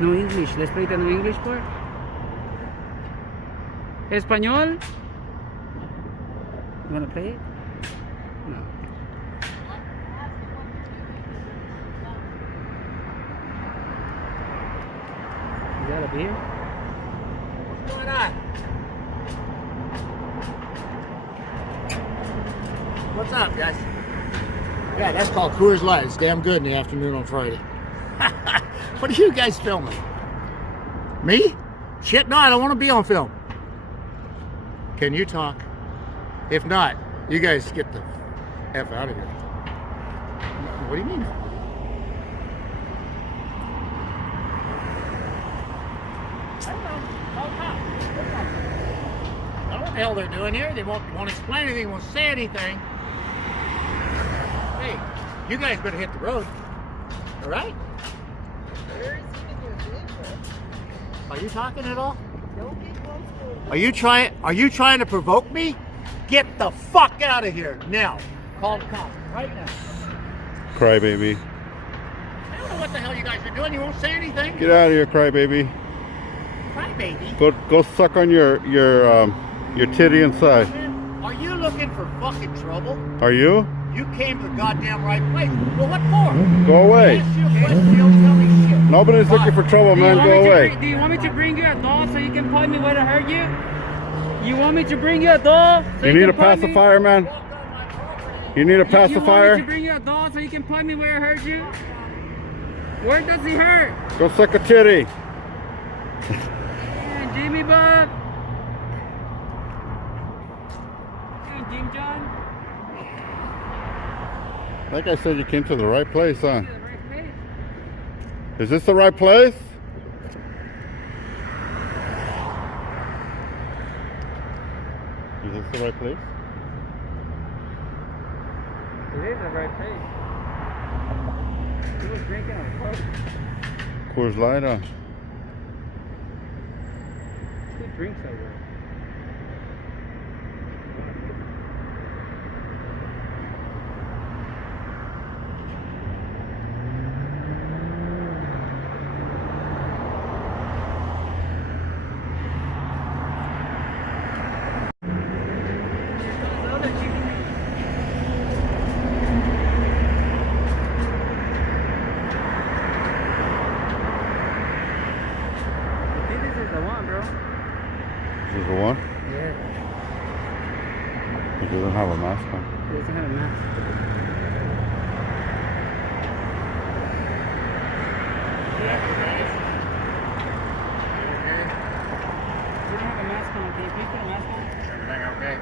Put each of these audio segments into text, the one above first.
No English. Let's play the no English part. Español. You wanna play it? No. You got a beer? What's going on? What's up, guys? Yeah, that's called Coors Light. It's damn good in the afternoon on Friday. What are you guys filming? Me? Shit, no, I don't want to be on film. Can you talk? If not, you guys get the F out of here. What do you mean? I don't know. I don't know what the hell they're doing here. They won't explain anything, won't say anything. Hey, you guys better hit the road. All right? Where is even your vehicle? Are you talking at all? Don't get close to it. Are you trying to provoke me? Get the fuck out of here now. Call the cops right now. Crybaby. I don't know what the hell you guys are doing. You won't say anything. Get out of here, crybaby. Crybaby. Go suck on your titty inside. Are you looking for fucking trouble? Are you? You came to the goddamn right place. Well, what for? Go away. Ask you a question, you don't tell me shit. Nobody's looking for trouble, man. Go away. Do you want me to bring you a doll so you can point me where to hurt you? You want me to bring you a doll? So You need a pacifier, man? Walk on my property. You need a You want me to pacifier? bring you a doll so you can point me where it hurt you? Where does it hurt? Go suck a titty. Hey, Jimmy Bob. Hey, Jim John. Like I said, you came to the right place, huh? This is the right place. Is this the right place? Is this the right place? It is the right place. He was drinking a Coke. Coors Light, huh? Who drinks that way? This is the one? Yeah, He doesn't have a mask on. he doesn't have a mask. He doesn't have a mask on. Can you please put a mask on? Everything okay?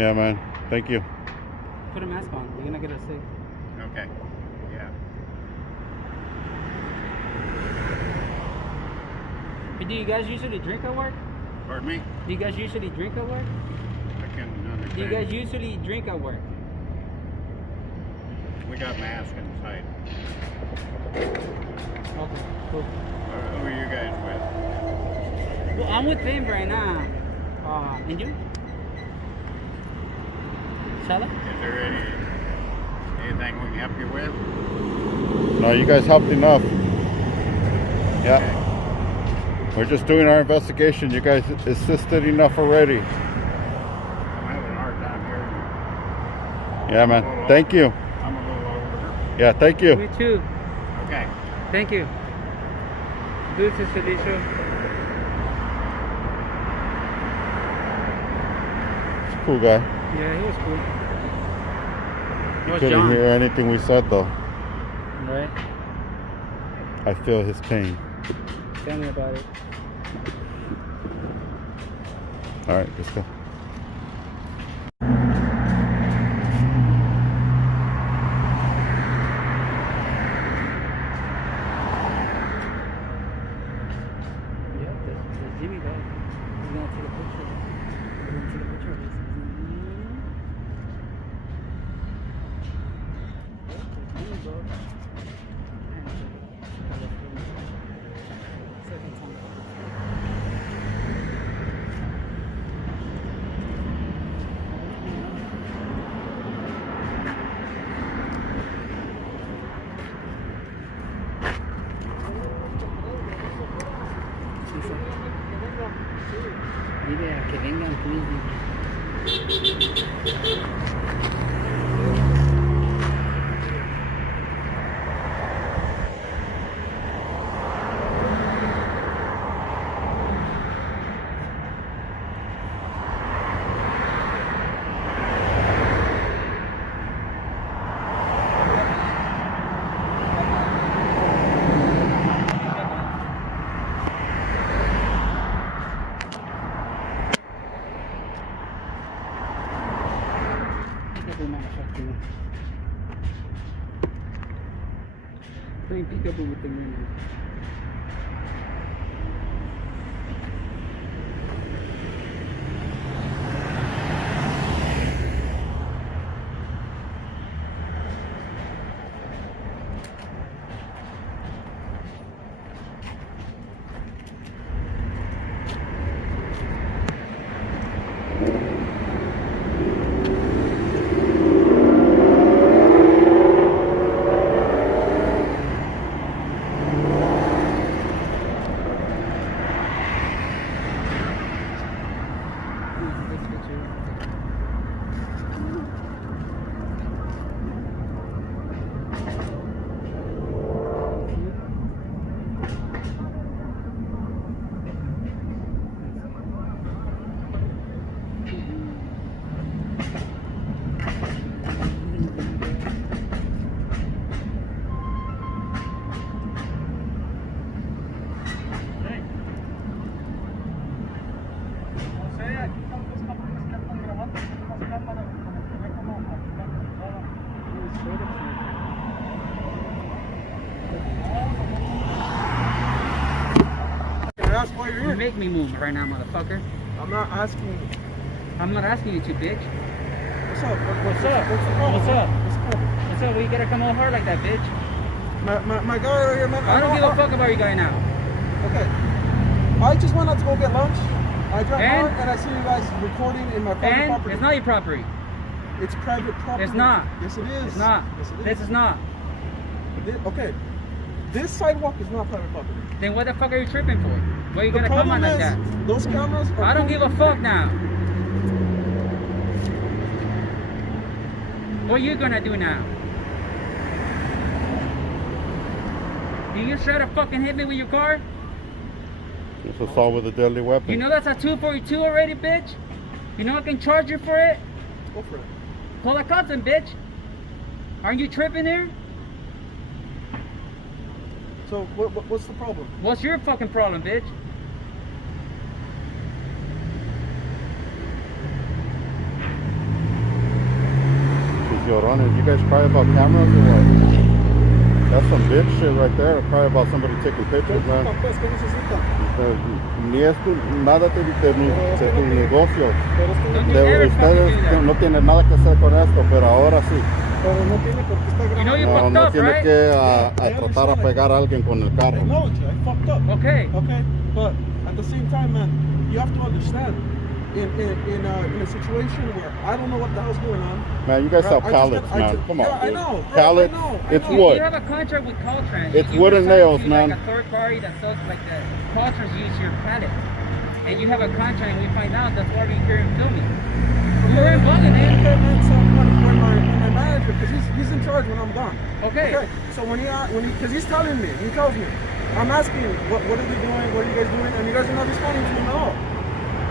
Yeah, man. Thank you. Put a mask on. You're gonna get us sick. Okay. Yeah. Hey, do you guys usually drink at work? Pardon me? Do you guys usually drink at work? I can't understand. Do you guys usually drink at work? We got masks inside. Okay, cool. Who are you guys with? Well, I'm with them right now. And you? Shala? Is there anything we can help you with? No, you guys helped enough. Yeah. We're just doing our investigation. You guys assisted enough already. I'm having a hard time here. Yeah, man. Thank you. I'm a little over. Yeah, thank you. Me too. Okay. Thank you. This is Felicio. He's a cool guy. Yeah, he was cool. He was couldn't John. hear anything we said, though. Right? I feel his pain. Tell me about it. All right, let's go. Yeah, that's Jimmy guy. He's gonna take a picture. He's gonna take a picture of this. Jimmy, bro. Second time. Dile a que vengan, please. Playing peekaboo with the moon. That's why you're You here. make me move right now, motherfucker. I'm not asking you. I'm not asking you to, bitch. What's up? What's up? What's the problem? What's up? What's the problem? What's up? Well, you gotta come all hard like that, bitch. My guy right here, man. I don't give a fuck about your guy now. Okay. I just went out to go get lunch. I drive And? out and I see you guys recording in my private And property. it's not your property. It's private property. It's not. Yes, it is. It's not. Yes, it is. This is not. Okay. This sidewalk is not private property. Then what the fuck are you tripping for? Why are you The gonna come problem on like is, that? those cameras are I don't give a fuck now. What you gonna do now? You just try to fucking hit me with your car? It's assault with a deadly weapon. You know that's a 242 already, bitch? You know I can charge you for it? Go for it. Call the cops then, bitch. Aren't you tripping here? So what's the problem? What's your fucking problem, bitch? Is your honor, you guys cry about cameras or what? That's some bitch shit right there. Cry about somebody taking pictures, man. Pues, ¿qué necesita? Ni es nada de tus negocios. Pero es que Don't you De ever fucking do ustedes that. no tienen nada que hacer con esto, pero ahora sí. pero no tiene por qué estar You know grabando. you No, fucked no up, tiene right? que tratar a pegar a alguien con el I carro. know it, I fucked up. Okay. Okay, but at the same time, man, you have to understand, in a situation where I don't know what the hell's going on. Man, you guys Right, sell I just pallets, got- I man. just- Come on. yeah, I know, bro, Pallets, I know, I it's know. wood. You have a contract with Caltrans. It's You wood were and signed nails, to, man. Like a third party that sells like the Caltrans use your pallet. And you have a contract and we find out that's why we're here and filming. We were bugging Okay, it. man, so when my manager, because he's in charge when I'm gone. Okay. So when because he's telling me, he tells me, I'm asking, what are they doing? What are you guys doing? And you guys are not responding to me at all.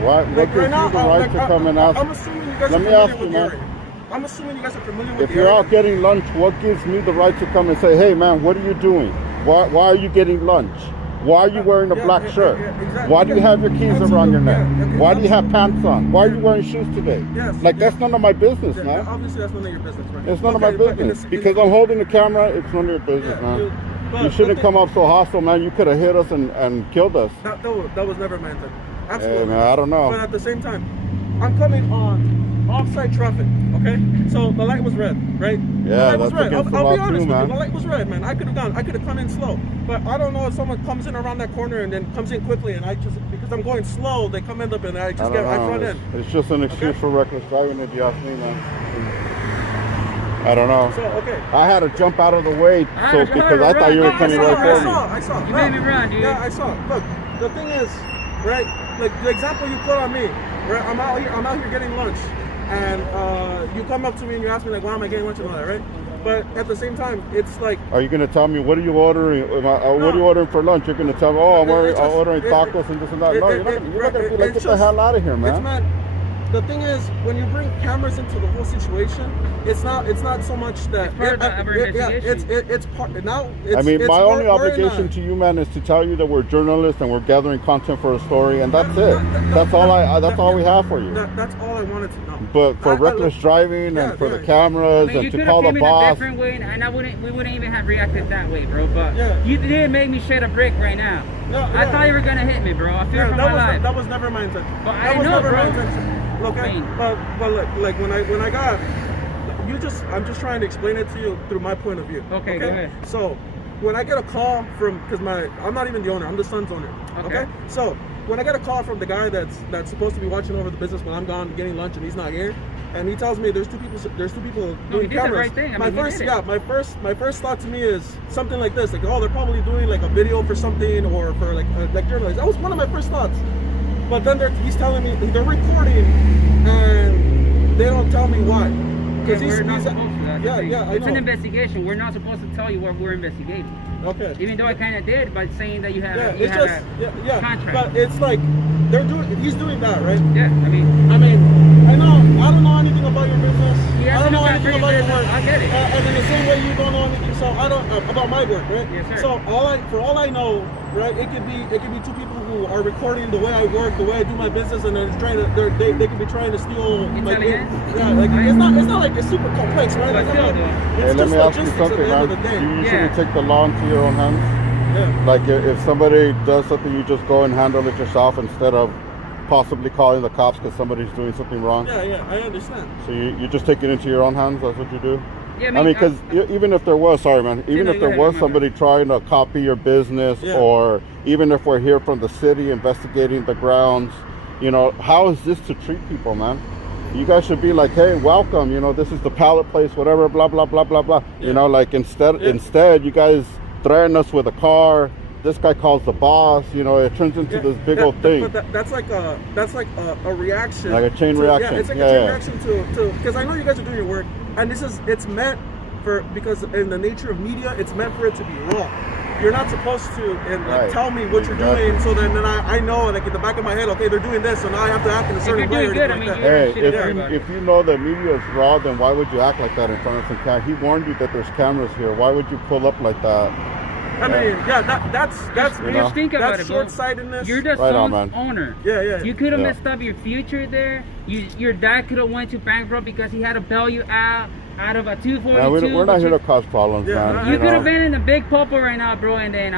What gives you the right to come and ask? I'm assuming you guys Let are me familiar ask you, with the man. area. I'm assuming you guys are familiar with If the you're area. out getting lunch, what gives me the right to come and say, hey man, what are you doing? Why are you getting lunch? Why are you wearing a Yeah, black yeah, shirt? yeah, exactly. Why do you have your keys around your neck? Yeah, okay, Why do you have pants on? Why are you wearing shoes today? Yes, Like yes. that's none of my business, Yeah, man. obviously that's none of your business, right? It's none of my Okay, but in business. a- in Because a- I'm holding the camera, it's none of your business, Yeah, man. but- You shouldn't but come up so hostile, man. You could have hit us and killed us. That was never my intent. Hey, Absolutely. man, I don't know. But at the same time, I'm coming on offside traffic, okay? So the light was red, right? Yeah, the light was that's red. against the I'll law be honest too, with man. you. The light was red, man. I could have come in slow. But I don't know if someone comes in around that corner and then comes in quickly and because I'm going slow, they come in up and I I just don't I know. front in. It's just an excuse Okay. for reckless driving, if you ask me, man. I don't know. So, okay. I had to jump out of the way because I thought you were coming right for me. I saw. You made me run, dude. Yeah, I saw. Look, the thing is, right? like the example you put on me, right? I'm out here getting lunch, and you come up to me and you ask me like, why am I getting lunch and all that, right? But at the same time, it's like, Are you gonna tell me what are you ordering? What are you ordering for lunch? You're gonna tell me, oh, I'm ordering tacos and this and that. No, you're not gonna be like, get the hell out of here, man. The thing is, when you bring cameras into the whole situation, it's not so much that it's part now. I mean, my only obligation to you, man, is to tell you that we're journalists and we're gathering content for a story, and that's it. That's all we have for you. That's all I wanted to know. But for reckless driving and for the cameras and to call the boss, a different way, and we wouldn't even have reacted that way, bro. But you did make me shed a brick right now. I thought you were gonna hit me, bro. I fear for my life. That was never my intention. But I know, bro. My intention. Okay, but look, like when I got, I'm just trying to explain it to you through my point of view. Okay, go ahead. So when I get a call from, because I'm not even the owner, I'm the son's owner. Okay. So when I get a call from the guy that's supposed to be watching over the business when I'm gone getting lunch and he's not here, and he tells me there's two people doing cameras. The right thing. My first thought to me is something like this, like, oh, they're probably doing like a video for something or for like journalists. That was one of my first thoughts. But then he's telling me they're recording and they don't tell me why. Because we're not supposed to. I know. It's an investigation. We're not supposed to tell you what we're investigating. Okay. Even though I kind of did by saying that you have a contract. But it's like he's doing that, right? Yeah. I don't know anything about your business. I don't know anything about your work. I get it. And in the same way you don't know anything, so I don't about my work, right? Yes, sir. So for all I know, right, it could be two people who are recording the way I work, the way I do my business, and they're trying to they could be trying to steal my intelligence. it's not like it's super complex, right? But still, hey, let me ask you something, man. Do you usually take the law into your own hands? Yeah. Like if somebody does something, you just go and handle it yourself instead of possibly calling the cops because somebody's doing something wrong? Yeah, I understand. So you just take it into your own hands? That's what you do? Yeah, because even if there was, somebody trying to copy your business, or even if we're here from the city investigating the grounds, how is this to treat people, man? You guys should be like, hey, welcome, this is the pallet place, whatever, blah, blah, blah, blah, blah. Instead, you guys threaten us with a car. This guy calls the boss, it turns into this big old thing. But that's like a reaction. Like a chain reaction. Yeah, it's like a chain reaction to because I know you guys are doing your work, and it's meant because in the nature of media, it's meant for it to be raw. You're not supposed to tell me what you're doing, so then I know, like in the back of my head, okay, they're doing this, so now I have to act in a certain way. If you know that media is raw, then why would you act like that in front of some camera? He warned you that there's cameras here. Why would you pull up like that? That's just think about it, short-sightedness. You're the son's owner. Yeah. You could have messed up your future there. Your dad could have went to bankrupt because he had to bail you out of a 242. We're not here to cause problems, man. You could have been in a big popo right now, bro. And then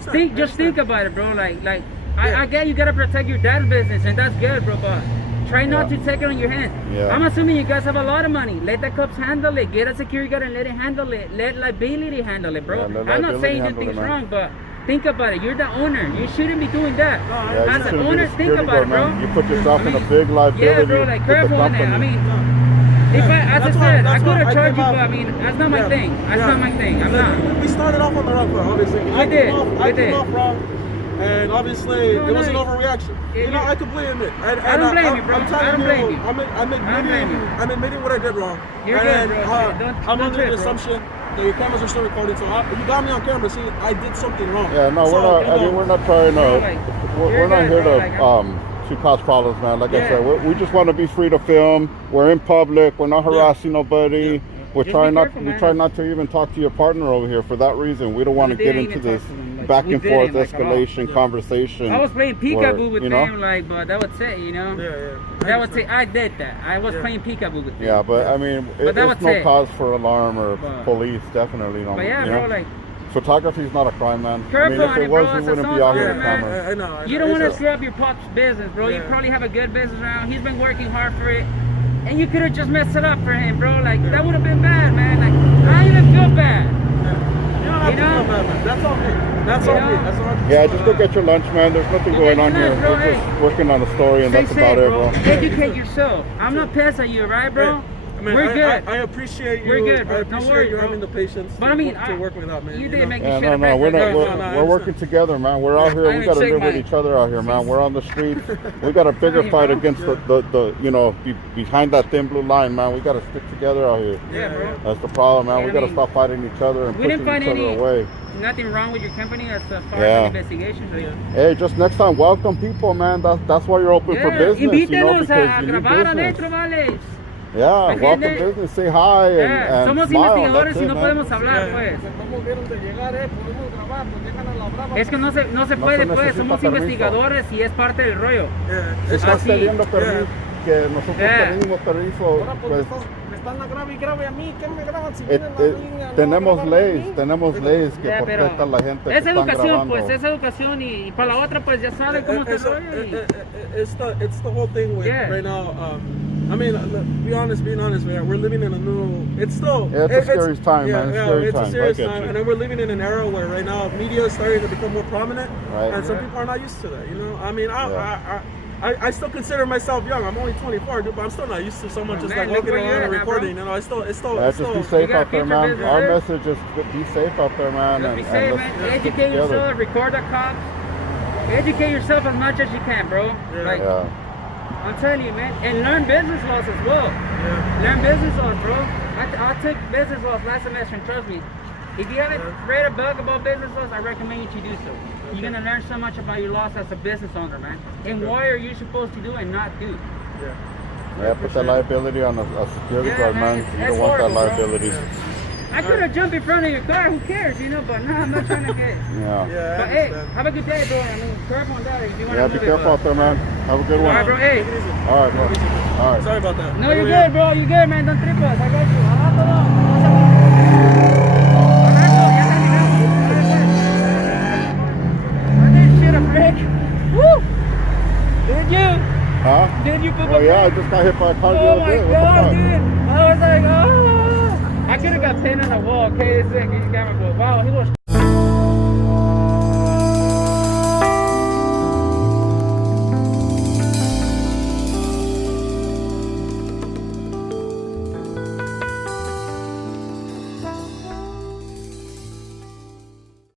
think about it, bro. Like I get you gotta protect your dad's business, and that's good, bro. But try not to take it on your hands. Yeah. I'm assuming you guys have a lot of money. Let the cops handle it. Get a security guard and let it handle it. Let liability handle it, bro. I'm not saying you do things wrong, but think about it. You're the owner. You shouldn't be doing that. As an owner, think about it, bro. You put yourself in a big liability. Yeah, bro. Like careful on that. As I said, I could have charged you, but that's not my thing. That's not my thing. I'm not. We started off on the wrong foot, obviously. I came off wrong, and obviously it was an overreaction. I completely admit. I don't blame you, bro. I don't blame you. I'm admitting what I did wrong. You're good, bro. I'm under the assumption that your cameras are still recording, so you got me on camera. See, I did something wrong. Yeah, no, we're not trying to. We're not here to cause problems, man. Like I said, we just want to be free to film. We're in public. We're not harassing nobody. We try not to even talk to your partner over here for that reason. We don't want to get into this back and forth escalation conversation. I was playing peekaboo with them, but that would say, that would say I did that. I was playing peekaboo with them. Yeah, but I mean, it's no cause for alarm or police, definitely. But yeah, bro, photography is not a crime, man. Careful if it was, we wouldn't be out here with cameras. I know. You don't want to screw up your pop's business, bro. You probably have a good business around. He's been working hard for it, and you could have just messed it up for him, bro. That would have been bad, man. I even feel bad. You don't have to feel bad, man. That's all me. That's all me. Yeah, just go get your lunch, man. There's nothing going on here. We're just working on a story, and that's about it, bro. Educate yourself. I'm not pissed at you, right, bro? Man, We're good. I appreciate you. We're good, bro. I Don't appreciate worry, you bro. having the patience But I mean, to work with that, man. You you didn't know? make me Yeah, shit up. no, we're not. no, We're, I we're working together, man. We're out here. I We gotta shake live with my- each other out here, man. We're on the streets. We got a bigger Hey, fight bro. against the you know, behind that thin blue line, man. We gotta stick together out here. Yeah, bro. That's the problem, man. Yeah, We I gotta mean, stop fighting each other and we pushing didn't find each other any- away. Nothing wrong with your company as far Yeah. as investigations. Like, Hey, just next time, welcome people, man. That's why you're open for business, you know, invítenos because a you need grabar business. adentro, vale. Yeah, ¿Me welcome entiendes? business. Say hi and, Yeah, and somos smile. investigadores That's y it, no man. podemos hablar, Yeah. pues. ¿Cómo vieron de llegar, podemos grabar, pues déjala la brava. Es que no se No se puede, pues. necesita Somos permiso. investigadores y es parte del rollo. Yeah. Si It's estás Así. pidiendo permiso, que nosotros Yeah. pedimos permiso, Ahora pues, pues me están a grave y grave a mí. ¿Qué me graban si eh, vienen a eh, mí? a no tenemos grabarme a leyes, mí? tenemos leyes que Ya, pero protectan a la gente. es que están educación, grabando. pues, es educación y para la otra, pues ya saben cómo está el rollo. Y... It's the whole thing with Yeah. right now. I mean, being honest, man, we're living in a new. It's still. Yeah, it's a scary time, yeah, man. It's yeah, scary it's times. a I serious get time, you. and then we're living in an era where right now media is starting to become more prominent, Right. and some Yeah. people are not used to that. You know, I mean, Yeah. I still consider myself young. I'm only 24, dude, but I'm still not used to someone just Man, like look walking where you're around and at now, bro. recording. You know, it's still. Yeah, just be still safe got out there, future man. business Our there. message is be safe out there, man. Just be safe, man. let's stick Educate together. yourself, record the cops. Educate yourself as much as you can, bro. Yeah. Like, Yeah. I'm telling you, man. And learn business laws as well. Yeah. Learn business laws, bro. I took business laws last semester, and trust me, if you haven't read a book about business laws, I recommend you to do so. You're gonna learn so much about your laws as a business owner, man. And why are you supposed to do and not do? Yeah. Yeah, put that liability on a security Yeah, guard, man. man. You That's don't want that horrible, bro. liability. I could have jumped in front of your car, who cares, you know? But no, I'm not trying to get. Yeah. Yeah. I But hey, understand. have a good day, bro. I mean, careful on that if you want Yeah, to be move careful out there, man. Have a good All one. right, bro. Hey. Take it easy. All right, bro. All right. Sorry about that. No, you're Yeah. good, bro. You're good, man. Don't trip us. I got you. Shit a brick. Woo! Did you? Huh? Did you poop Oh a yeah, I brick? just got hit by a car the Oh other my day. What the god, fuck? dude! I was like, oh! I could have got paint on the wall. Okay, it's sick. Camera, but wow, he was.